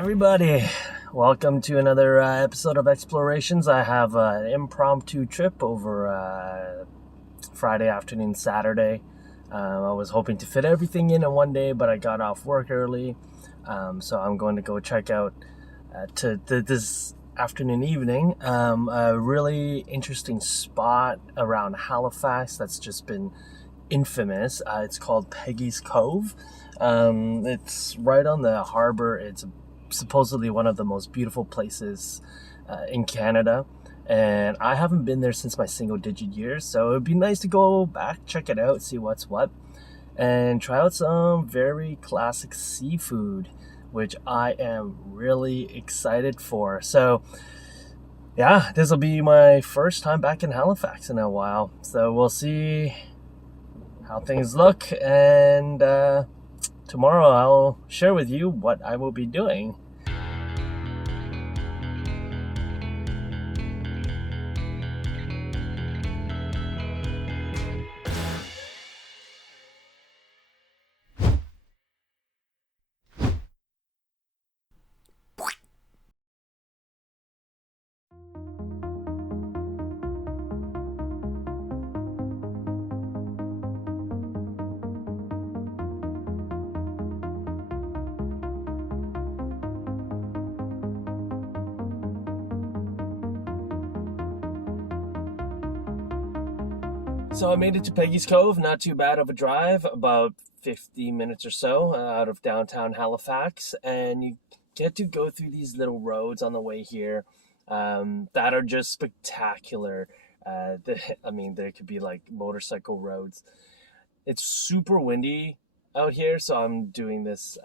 everybody. Welcome to another episode of Explorations. I have an impromptu trip over Friday afternoon, Saturday. I was hoping to fit everything in one day, but I got off work early. So I'm going to go check out this afternoon, evening, a really interesting spot around Halifax that's just been infamous. It's called Peggy's Cove. It's right on the harbor. It's supposedly one of the most beautiful places in Canada, and I haven't been there since my single digit years, so it'd be nice to go back, check it out, see what's what, and try out some very classic seafood, which I am really excited for. So yeah, this will be my first time back in Halifax in a while, so we'll see how things look, and tomorrow I'll share with you what I will be doing. So I made it to Peggy's Cove, not too bad of a drive, about 50 minutes or so out of downtown Halifax, and you get to go through these little roads on the way here that are just spectacular. There could be like motorcycle roads. It's super windy out here, so I'm doing this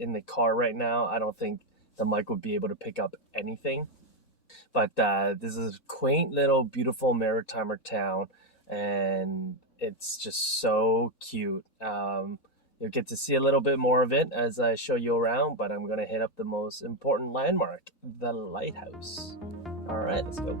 in the car right now. I don't think the mic would be able to pick up anything. But this is a quaint little beautiful maritimer town, and it's just so cute. You'll get to see a little bit more of it as I show you around, but I'm going to hit up the most important landmark, the lighthouse. All right, let's go.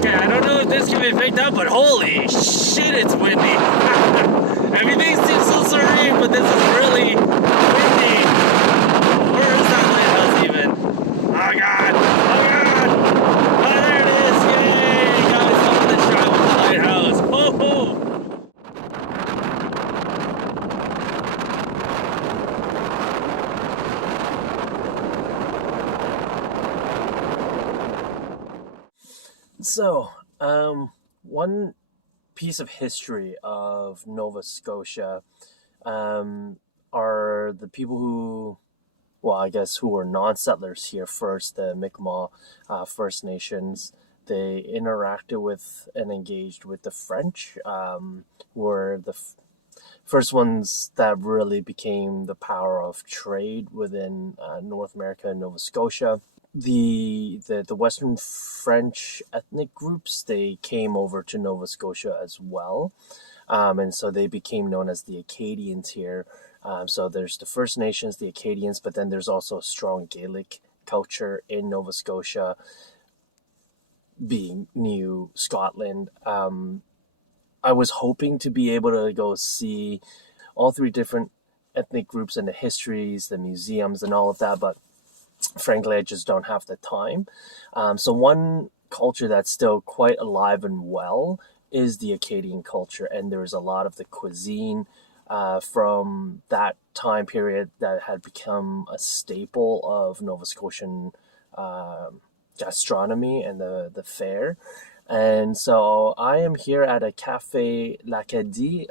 Okay, I don't know if this can be picked up, but holy shit, it's windy. Everything seems so serene, but this is really windy. Where is that lighthouse even? Oh god! Oh god! Oh, there it is! Yay! Got myself on the shot with the lighthouse. Oh! So, one piece of history of Nova Scotia are the people who were non-settlers here first, the Mi'kmaq First Nations. They interacted with and engaged with the French, were the first ones that really became the power of trade within North America and Nova Scotia. The Western French ethnic groups, they came over to Nova Scotia as well, and so they became known as the Acadians here. So there's the First Nations, the Acadians, but then there's also a strong Gaelic culture in Nova Scotia, being New Scotland. I was hoping to be able to go see all three different ethnic groups and the histories, the museums, and all of that, but frankly, I just don't have the time. So one culture that's still quite alive and well is the Acadian culture, and there's a lot of the cuisine from that time period that had become a staple of Nova Scotian gastronomy and the fare. And so I am here at a Cafe L'Acadie,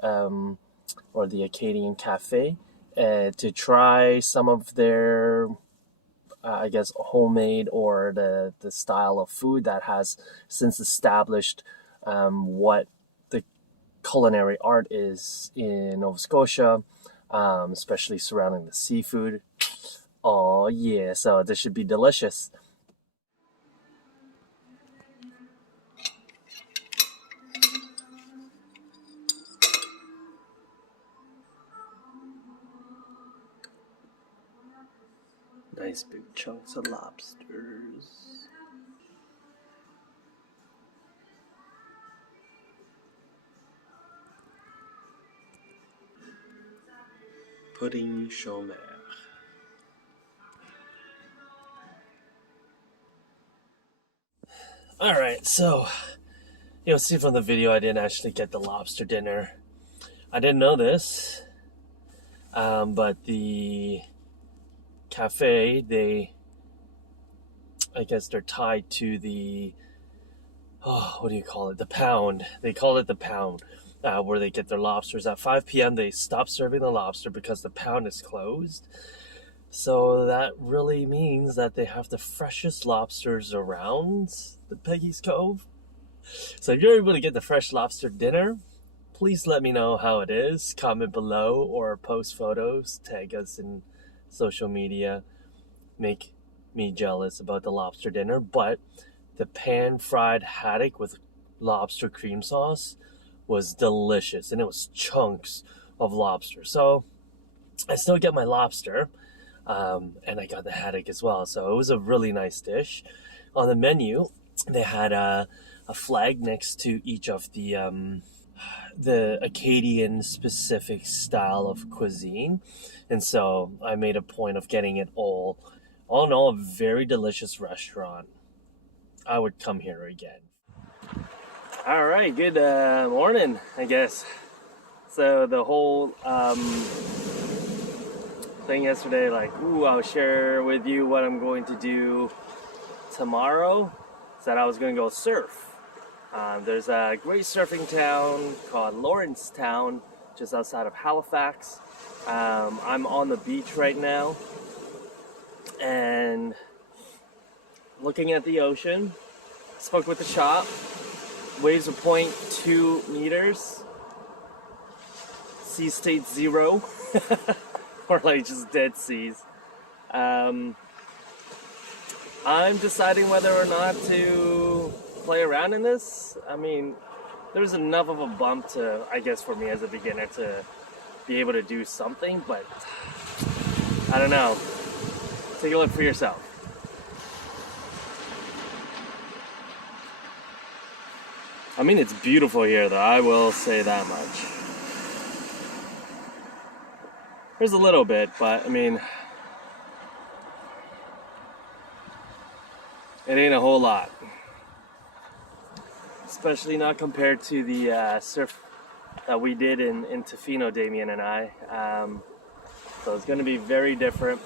or the Acadian Cafe, to try some of their, I guess, homemade or the style of food that has since established what the culinary art is in Nova Scotia, especially surrounding the seafood. Oh yeah, so this should be delicious. Nice big chunks of lobsters. Pudding chômeur. Alright, so you'll see from the video I didn't actually get the lobster dinner. I didn't know this, but the cafe, I guess they're tied to the, what do you call it? The pound. They call it the pound, where they get their lobsters. At 5 p.m. they stop serving the lobster because the pound is closed. So that really means that they have the freshest lobsters around the Peggy's Cove. So if you're able to get the fresh lobster dinner, please let me know how it is. Comment below or post photos. Tag us in social media. Make me jealous about the lobster dinner. But the pan-fried haddock with lobster cream sauce was delicious. And it was chunks of lobster. So I still get my lobster. And I got the haddock as well. So it was a really nice dish. On the menu, they had a flag next to each of the Acadian specific style of cuisine. And so I made a point of getting it all. All in all, a very delicious restaurant. I would come here again. All right, good morning, I guess. So the whole thing yesterday, like, I'll share with you what I'm going to do tomorrow. Said I was going to go surf. There's a great surfing town called Lawrencetown, just outside of Halifax. I'm on the beach right now and looking at the ocean. Spoke with the shop. Waves are 0.2 meters. Sea state 0. Or like just dead seas. I'm deciding whether or not to play around in this. I mean, there's enough of a bump to, I guess, for me as a beginner to be able to do something, but I don't know. Take a look for yourself. I mean, it's beautiful here, though. I will say that much. There's a little bit, but I mean, it ain't a whole lot. Especially not compared to the surf that we did in Tofino, Damien and I. So it's going to be very different.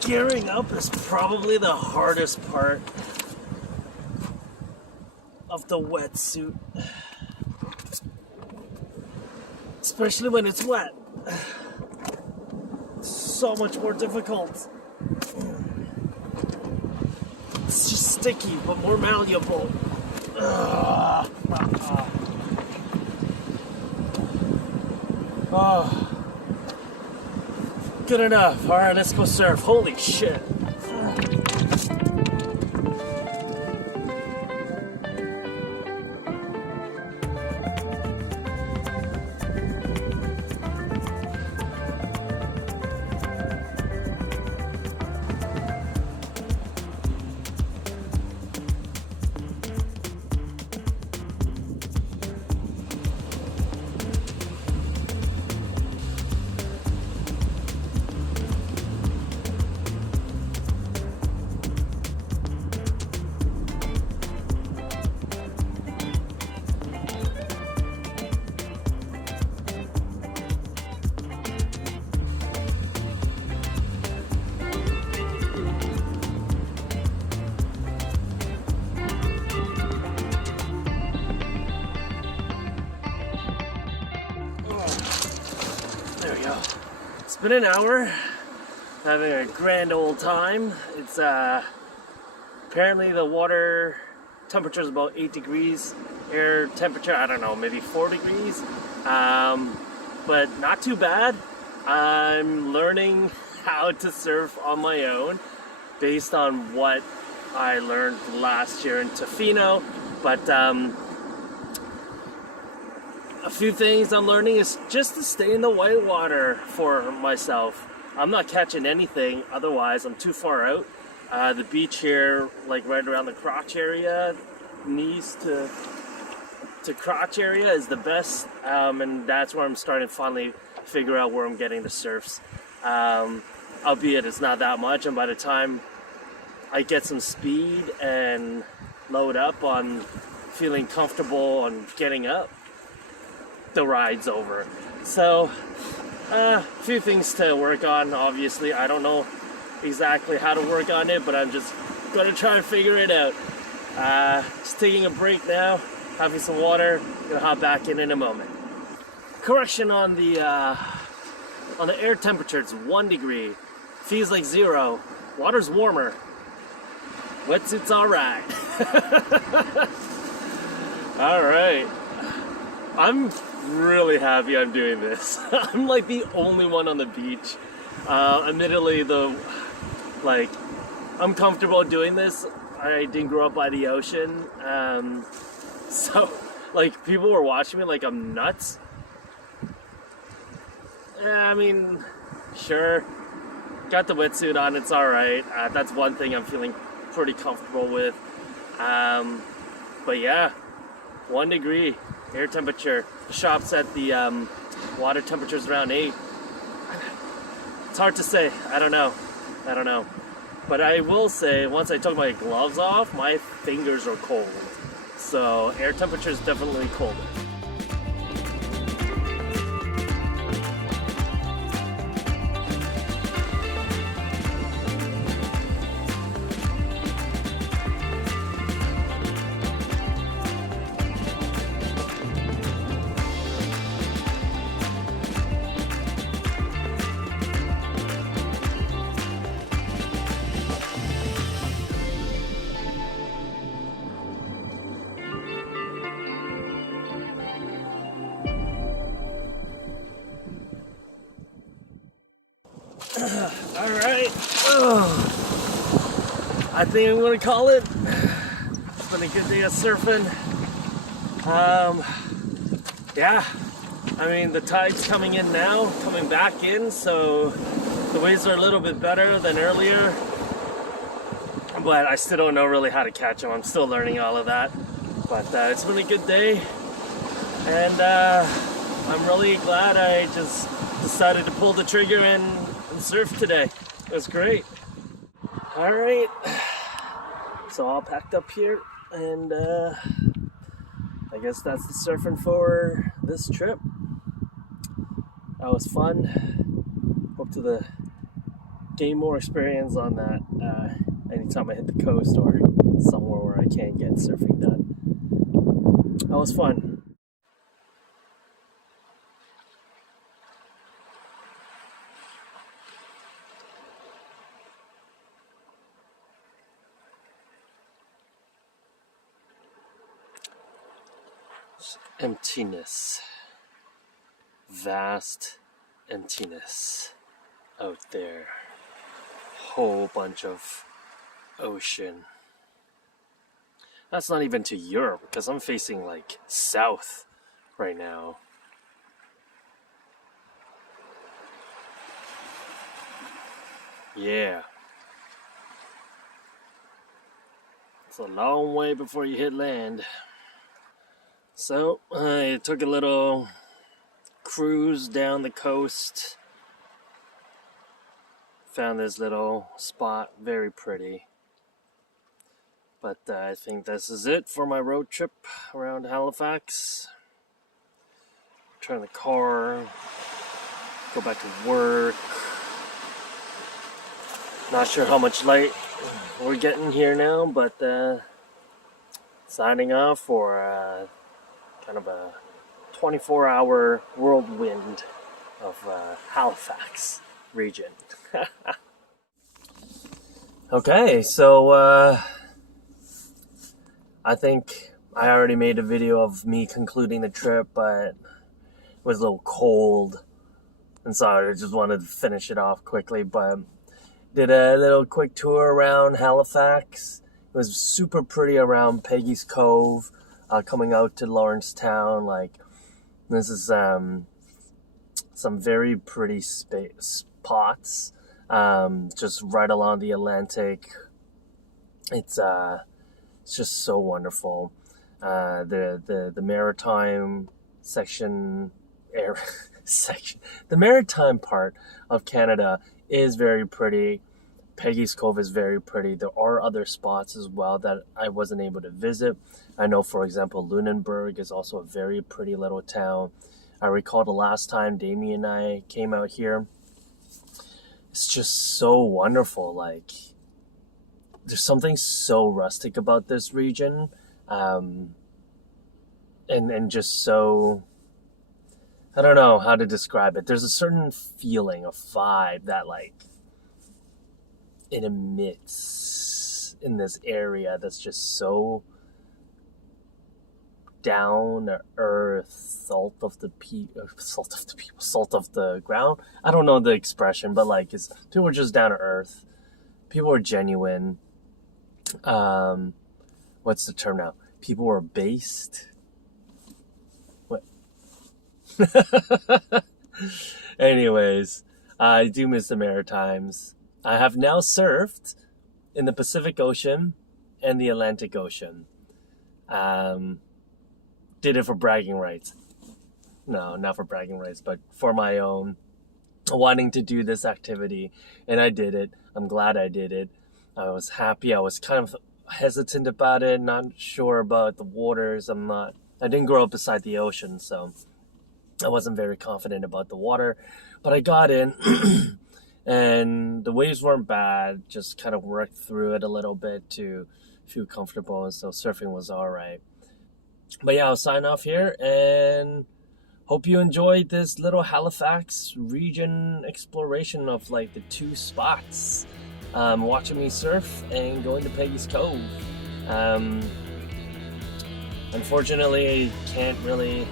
Gearing up is probably the hardest part of the wetsuit, especially when it's wet. It's so much more difficult. It's just sticky, but more malleable. Good enough. All right, let's go surf. Holy shit. been an hour, having a grand old time. It's apparently the water temperature is about 8 degrees. Air temperature, I don't know, maybe 4 degrees. But not too bad. I'm learning how to surf on my own based on what I learned last year in Tofino. But a few things I'm learning is just to stay in the white water for myself. I'm not catching anything otherwise. I'm too far out. The beach here, like right around the crotch area, knees to crotch area is the best, and that's where I'm starting to finally figure out where I'm getting the surfs. Albeit it's not that much, and by the time I get some speed and load up on feeling comfortable on getting up, the ride's over. So a few things to work on. Obviously I don't know exactly how to work on it, but I'm just gonna try and figure it out. Just taking a break now, having some water. Gonna hop back in a moment. Correction on the air temperature, it's 1 degree. Feels like 0. Water's warmer. Wetsuit's alright. Alright. I'm really happy I'm doing this. I'm like the only one on the beach. Admittedly, I'm comfortable doing this. I didn't grow up by the ocean. So, like, people were watching me like I'm nuts. I mean, sure. Got the wetsuit on, it's alright. That's one thing I'm feeling pretty comfortable with. But yeah, 1 degree air temperature. The shop's at the water temperature's around 8. It's hard to say. I don't know. But I will say, once I took my gloves off, my fingers are cold. So air temperature is definitely colder. Alright, I think I'm gonna call it. It's been a good day of surfing. Yeah, I mean the tide's coming in now, coming back in, so the waves are a little bit better than earlier, but I still don't know really how to catch them. I'm still learning all of that, but it's been a good day, and I'm really glad I just decided to pull the trigger and surf today. It was great. All right, so all packed up here, and I guess that's the surfing for this trip. That was fun. Hope to gain more experience on that anytime I hit the coast or somewhere where I can't get surfing done. That was fun. Emptiness. Vast emptiness out there. Whole bunch of ocean. That's not even to Europe, because I'm facing like south right now. Yeah. It's a long way before you hit land. So I took a little cruise down the coast. Found this little spot, very pretty. But I think this is it for my road trip around Halifax. Turn the car, go back to work. Not sure how much light we're getting here now, but signing off for kind of a 24-hour whirlwind of Halifax. region. Okay, so I think I already made a video of me concluding the trip, but it was a little cold, and so I just wanted to finish it off quickly. But did a little quick tour around Halifax. It was super pretty around Peggy's Cove, coming out to Lawrencetown. Like, this is some very pretty spots, just right along the Atlantic. It's just so wonderful. The maritime section, the maritime part of Canada is very pretty. Peggy's Cove is very pretty. There are other spots as well that I wasn't able to visit. I know, for example, Lunenburg is also a very pretty little town. I recall the last time Damien and I came out here. It's just so wonderful. Like, there's something so rustic about this region, and just so, I don't know how to describe it. There's a certain feeling, a vibe that like it emits in this area that's just so down to earth, salt of the ground. I don't know the expression, but like, it's people are just down to earth. People are genuine. What's the term now? People are based. What? Anyways, I do miss the Maritimes. I have now surfed in the Pacific Ocean and the Atlantic Ocean. Did it for bragging rights. No, not for bragging rights, but for my own wanting to do this activity. And I did it. I'm glad I did it. I was happy. I was kind of hesitant about it, not sure about the waters. I didn't grow up beside the ocean, so I wasn't very confident about the water. But I got in, and the waves weren't bad. Just kind of worked through it a little bit to feel comfortable, and so surfing was all right. But yeah, I'll sign off here, and hope you enjoyed this little Halifax region exploration of like the two spots. Watching me surf and going to Peggy's Cove. Unfortunately, can't really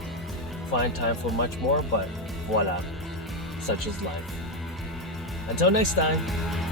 find time for much more, but voila, such is life. Until next time.